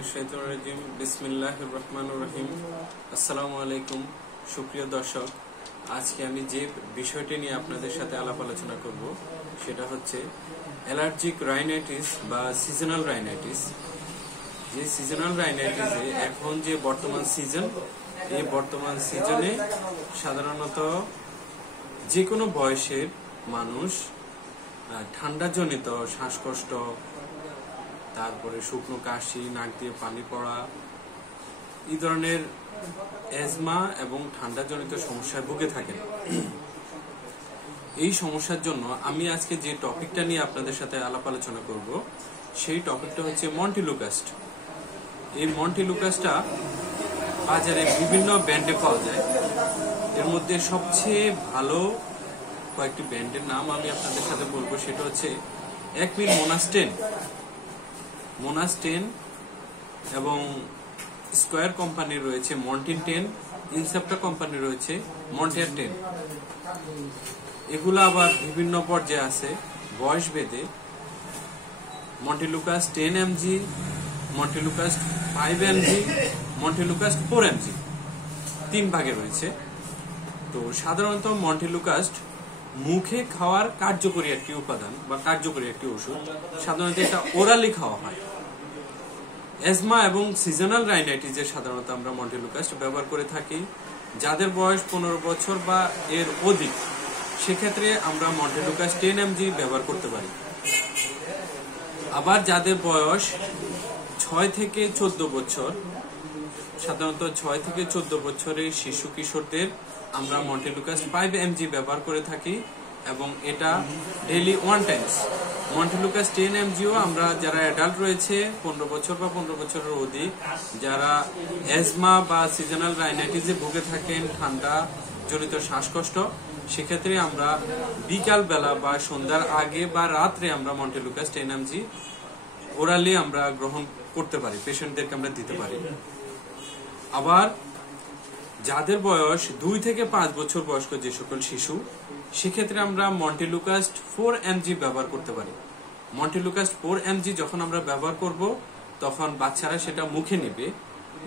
বিসমিল্লাহির রহমানির রহিম। আসসালামু আলাইকুম সুপ্রিয় দর্শক, আজকে আমি যে বিষয়টি নিয়ে আপনাদের সাথে আলাপ আলোচনা করব সেটা হচ্ছে অ্যালার্জিক রাইনাইটিস বা সিজনাল রাইনাইটিস। যে সিজনাল রাইনাইটিসে এখন যে বর্তমান সিজন, এই বর্তমান সিজনে সাধারণত যে কোনো বয়সের মানুষ ঠান্ডাজনিত শ্বাসকষ্ট, তারপরে শুকনো কাশি, নাক দিয়ে পানি পড়া, এই ধরনের অ্যাজমা এবং ঠান্ডাজনিত সমস্যায় ভুগে থাকেন। এই সমস্যার জন্য আমি আজকে যে টপিকটা নিয়ে আপনাদের সাথে আলাপ আলোচনা করব সেই টপিকটা হচ্ছে মন্টিলুকাস্ট। এই মন্টিলুকাস্টটা বাজারে বিভিন্ন ব্র্যান্ডে পাওয়া যায়। এর মধ্যে সবচেয়ে ভালো কয়েকটি ব্র্যান্ডের নাম আমি আপনাদের সাথে বলবো। সেটা হচ্ছে একমিল মোনাস্টেন এবং স্কোয়ার কোম্পানির রয়েছে মন্টিন 10, ইনসেপ্টা কোম্পানির রয়েছে মন্টিয়ার 10। এগুলো আবার বিভিন্ন পর্যায়ে আছে বয়স ভেদে। Montelukast 10 mg, montelukast 5 mg, montelukast 4 mg, 3 ভাগে রয়েছে। তো সাধারণত মন্টিলুকাস্ট মুখে খাওয়ার কার্যকরী একটি উপাদান বা কার্যকরী একটি ওষুধ। সাধারণত এটা ওরালি খাওয়া হয়। অ্যাজমা এবং সিজনাল রাইনাইটিসে সাধারণত আমরা মন্টিলুকাস্ট ব্যবহার করে থাকি। যাদের বয়স 15 বছর বা এর অধিক, সেক্ষেত্রে আমরা মন্টিলুকাস্ট 10 mg ব্যবহার করতে পারি। আবার যাদের বয়স 6 থেকে 14 বছর, সাধারণত 6 থেকে 14 বছরের শিশু কিশোরদের আমরা মন্টিলুকাস্ট 5 mg ব্যবহার করে থাকি এবং এটা ডেইলি 1 টাইমস। মন্টিলুকাস্ট 10 mgও আমরা যারা অ্যাডাল্ট রয়েছে 15 বছর বা 15 বছরের অধিক, যারা অ্যাজমা বা সিজনাল রাইনাইটিসে ভুগে থাকেন, ঠান্ডা জনিত শ্বাসকষ্ট, সেক্ষেত্রে আমরা বিকাল বেলা বা সন্ধ্যার আগে বা রাত্রে আমরা মন্টিলুকাস্ট 10 mg ওরালি আমরা গ্রহণ করতে পারি, পেশেন্টদেরকে আমরা দিতে পারি। আবার যাদের বয়স 2 থেকে 5 বছর বয়স্ক যে সকল শিশু, সেক্ষেত্রে আমরা মন্টিলুকাস্ট 4 mg ব্যবহার করতে পারি। মন্টিলুকাস্ট 4 mg যখন আমরা ব্যবহার করব, তখন বাচ্চারা সেটা মুখে নেবে,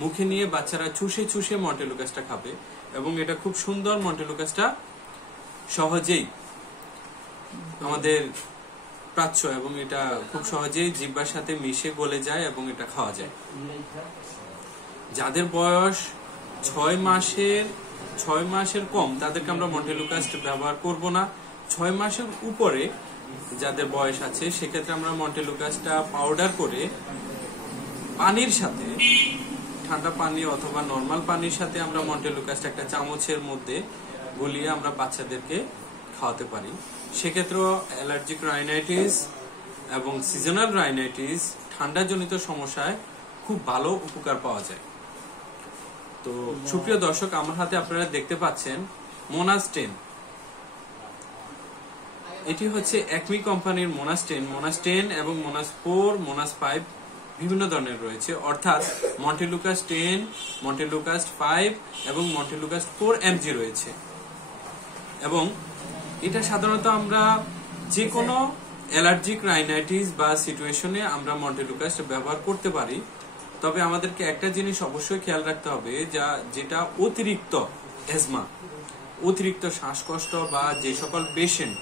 মুখে নিয়ে বাচ্চারা চুষে চুষে মন্টিলুকাস্টটা খাবে এবং এটা খুব সুন্দর। মন্টিলুকাস্টটা সহজেই আমাদের প্রাচ্য এবং এটা খুব সহজেই জিহ্বার সাথে মিশে গলে যায় এবং এটা খাওয়া যায়। যাদের বয়স 6 মাসের কম, তাদেরকে আমরা মন্টিলুকাস্ট ব্যবহার করব না। 6 মাসের উপরে যাদের বয়স আছে, সেক্ষেত্রে আমরা মন্টিলুকাস্টটা পাউডার করে পানির সাথে, ঠান্ডা পানি অথবা নরমাল পানির সাথে আমরা মন্টিলুকাস্ট একটা চামচের মধ্যে গলিয়ে আমরা বাচ্চাদেরকে খাওয়াতে পারি। সেক্ষেত্রেও অ্যালার্জিক রাইনাইটিস এবং সিজনাল রাইনাইটিস, ঠান্ডাজনিত সমস্যায় খুব ভালো উপকার পাওয়া যায়। তো সুপ্রিয় দর্শক, আমার হাতে আপনারা দেখতে পাচ্ছেন মোনাস 10। এটি হচ্ছে একমি কোম্পানির মোনাস 10 এবং মোনাস 4, মোনাস 5 বিভিন্ন ধরনের রয়েছে। অর্থাৎ মন্টিলুকাস্ট 10, মন্টিলুকাস্ট 5 এবং মন্টিলুকাস্ট 4 mg রয়েছে। এবং এটা সাধারণত আমরা যে কোনো অ্যালার্জিক রাইনাইটিস বা সিচুয়েশনে আমরা মন্টিলুকাস্ট ব্যবহার করতে পারি। তবে আমাদেরকে একটা জিনিস অবশ্যই খেয়াল রাখতে হবে, যেটা অতিরিক্ত অ্যাজমা, অতিরিক্ত শ্বাসকষ্ট বা যে সকল পেশেন্ট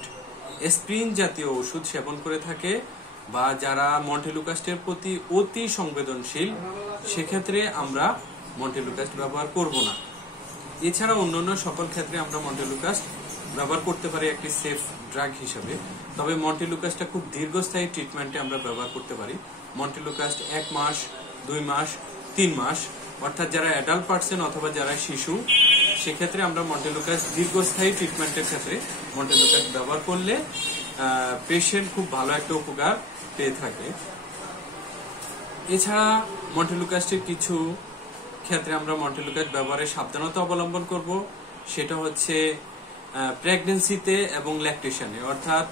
অ্যাসপিরিন জাতীয় ওষুধ সেবন করে থাকে বা যারা মন্টিলুকাস্টের প্রতি অতি সংবেদনশীল, সেক্ষেত্রে আমরা মন্টিলুকাস্ট ব্যবহার করব না। এছাড়া অন্যান্য সকল ক্ষেত্রে আমরা মন্টিলুকাস্ট ব্যবহার করতে পারি একটি সেফ ড্রাগ হিসেবে। তবে মন্টিলুকাস্টটা খুব দীর্ঘস্থায়ী ট্রিটমেন্টে আমরা ব্যবহার করতে পারি। মন্টিলুকাস্ট 1 মাস, 2 মাস, 3 মাস, অর্থাৎ যারা অ্যাডাল্ট পার্সন অথবা যারা শিশু, সেক্ষেত্রে আমরা মন্টিলুকাস্ট দীর্ঘস্থায়ী ট্রিটমেন্টের ক্ষেত্রে মন্টিলুকাস্ট ব্যবহার করলে পেশেন্ট খুব ভালো একটা উপকার পেয়ে থাকে। এছাড়া মন্টিলুকাস্টের কিছু ক্ষেত্রে আমরা মন্টিলুকাস্ট ব্যবহারে সাবধানতা অবলম্বন করব। সেটা হচ্ছে প্রেগন্যান্সিতে এবং ল্যাকটেশনে। অর্থাৎ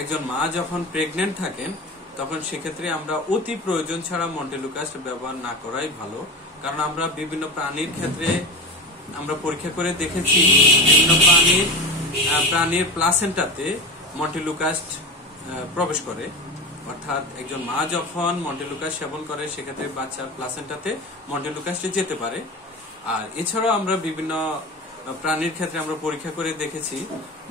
একজন মা যখন প্রেগনেন্ট থাকেন, তখন সেক্ষেত্রে আমরা অতি প্রয়োজন ছাড়া মন্টিলুকাস্ট ব্যবহার না করাই ভালো। কারণ আমরা বিভিন্ন প্রাণীর ক্ষেত্রে আমরা পরীক্ষা করে দেখেছি, বিভিন্ন প্রাণীর প্লাসেন্টাতে মন্টিলুকাস্ট প্রবেশ করে অর্থাৎ একজন মা যখন মন্টেলুকাস সেবন করে সেক্ষেত্রে বাচ্চার প্লাসেন্টাতে মন্টেলুকাসটি যেতে পারে। আর এছাড়াও আমরা বিভিন্ন প্রাণীর ক্ষেত্রে আমরা পরীক্ষা করে দেখেছি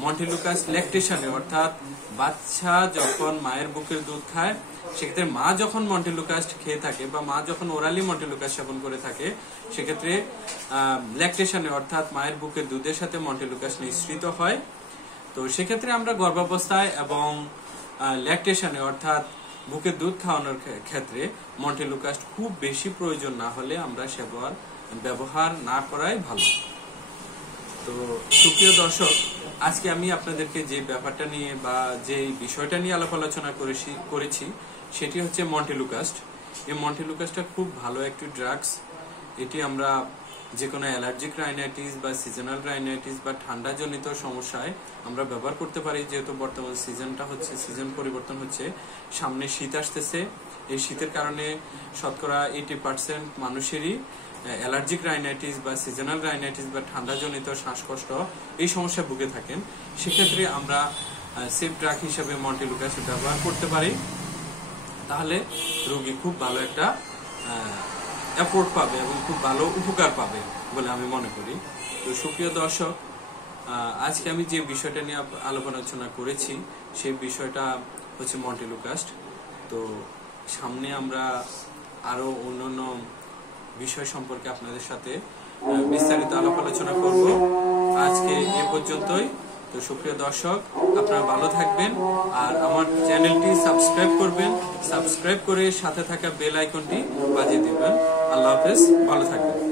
মন্টেলুকাস ল্যাকটেশনে, অর্থাৎ বাচ্চা যখন মায়ের বুকের দুধ খায় সেক্ষেত্রে মা যখন মন্টেলুকাস খেয়ে থাকে বা মা যখন ওরালি মন্টেলুকাস সেবন করে থাকে সেক্ষেত্রে ল্যাকটেশনে অর্থাৎ মায়ের বুকের দুধের সাথে মন্টেলুকাস মিশ্রিত হয়। তো সেক্ষেত্রে আমরা গর্ভাবস্থায় এবং ল্যাকটেশনে অর্থাৎ বুকের দুধ খাওয়ানোর ক্ষেত্রে মন্টেলুকাস খুব বেশি প্রয়োজন না হলে আমরা ব্যবহার না করাই ভালো। তো সুপ্রিয় দর্শক, আজকে আমি আপনাদেরকে যে ব্যাপারটা নিয়ে বা যে বিষয়টা নিয়ে আলাপ আলোচনা করেছি সেটি হচ্ছে মন্টেলুকাস্ট। এই মন্টেলুকাস্টটা খুব ভালো একটি ড্রাগস। এটি আমরা যে কোনো অ্যালার্জিক রাইনাইটিস বা সিজনাল রাইনাইটিস বা ঠান্ডাজনিত সমস্যায় আমরা ব্যবহার করতে পারি। যেহেতু বর্তমান সিজন পরিবর্তন হচ্ছে, সামনে শীত আসতেছে। এই শীতের কারণে শতকরা 80% মানুষেরই অ্যালার্জিক রাইনাইটিস বা সিজনাল রাইনাইটিস বা ঠান্ডাজনিত শ্বাসকষ্ট এই সমস্যায় ভুগে থাকেন। সেক্ষেত্রে আমরা সেফ ড্রাগ হিসেবে মন্টেলুকাস ব্যবহার করতে পারি। তাহলে রোগী খুব ভালো একটা অ্যাফোর্ড পাবে এবং খুব ভালো উপকার পাবে বলে আমি মনে করি। তো সুপ্রিয় দর্শক, আজকে আমি যে বিষয়টা নিয়ে আলোচনা করেছি সেই বিষয়টা হচ্ছে মন্টেলুকাস্ট। তো সামনে আমরা আরো অন্যান্য বিষয় সম্পর্কে আপনাদের সাথে বিস্তারিত আলাপ আলোচনা করব। আজকে এ পর্যন্তই। তো সুপ্রিয় দর্শক, আপনারা ভালো থাকবেন আর আমার চ্যানেলটি সাবস্ক্রাইব করবেন। সাবস্ক্রাইব করে সাথে থাকা বেল আইকনটি বাজিয়ে দিবেন। আল্লাহ হাফেজ, ভালো থাকবেন।